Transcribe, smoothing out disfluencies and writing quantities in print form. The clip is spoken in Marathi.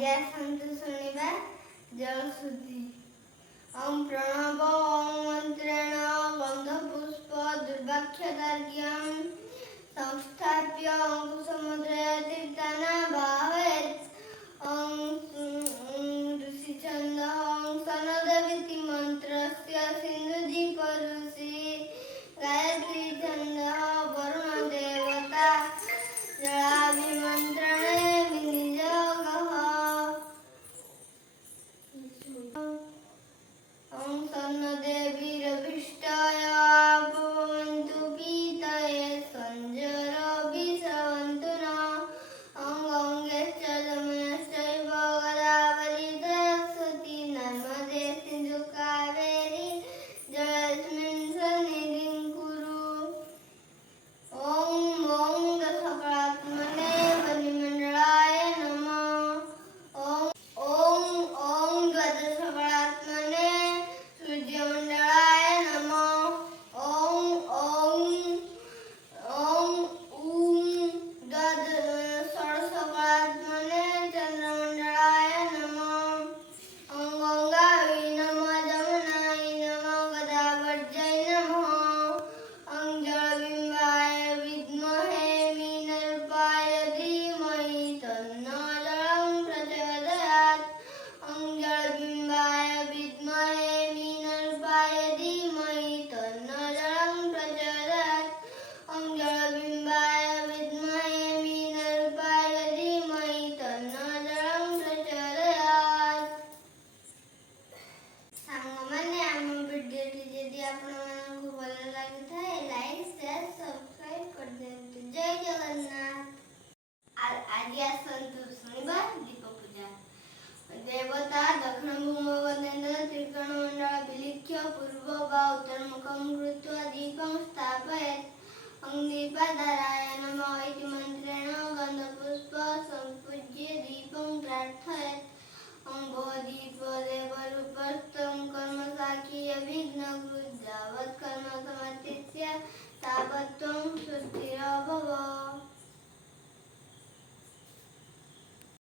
आज्ञा संत सुनिबा जल शुद्धि। ओम प्रणव ओम मंत्रेण गंधपुष्प दुर्वाक्षदार्घ्यं संस्थाप्य अंकुशमुद्रया तीर्थाना भावेत्। ऋषिछन्दः सनदविति मन्त्रस्य सिन्धुजीपरुषि गायत्री छन्दः वरुणदेवता जलाभिमन्त्रणे विनियोगः। ॐ सन्नदेवीरभीष्टाय भवन्तु पीतये सञ्जरोभिषवन्तु नः। ॐ गङ्गेश्च यमुनेश्चैव गोदावरी सरस्वती नर्मदे सिन्धु कावेरी जलेऽस्मिन् सन्निधिं कुरु। ॐ दशकलात्मने वह्निमण्डलाय नमः। ॐ द्वादशकलात्मने सूर्यमण्डलाय नमः। षोडशकलात्मने चन्द्रमण्डलाय नमः। गङ्गायै नमः जमुनायै नमः गोदावर्यै नमः। जलबिम्बाय विद्महे मीनरूपाय धीमहि तन्नो जलं प्रचोदयात्। जलबिम्बाय विद्महे मीनरूपाय धीमहि तन्नो जलं प्रचोदयात्। जलबिम्बाय विद्महे मीनरूपाय धीमहि तन्नो जलं प्रचोदयात्। साଙ୍ଗमाने आम भिडियोटी जदि आपको भल लगी थाए लाइक शेयर सब्सक्राइब कर दियंतु। जय जगन्नाथ। आज आसतु शुणिबा दीप पूजा। देवता दक्षिण भूमौ गतेन्द्र त्रिकोणमण्डलं विलिख्य पूर्व वा उत्तरमुखं कृत्वा दीपं स्थापयेत्। दीपाधाराय नमः इति मन्त्रेण गन्धपुष्प सम्पूज्य दीपं प्रार्थयेत्। भो दीपदेवरूपस्थं कर्मसाक्षी अभिघ्नकृत् यावत् कर्म समर्थित्य तावत् त्वं शुद्धि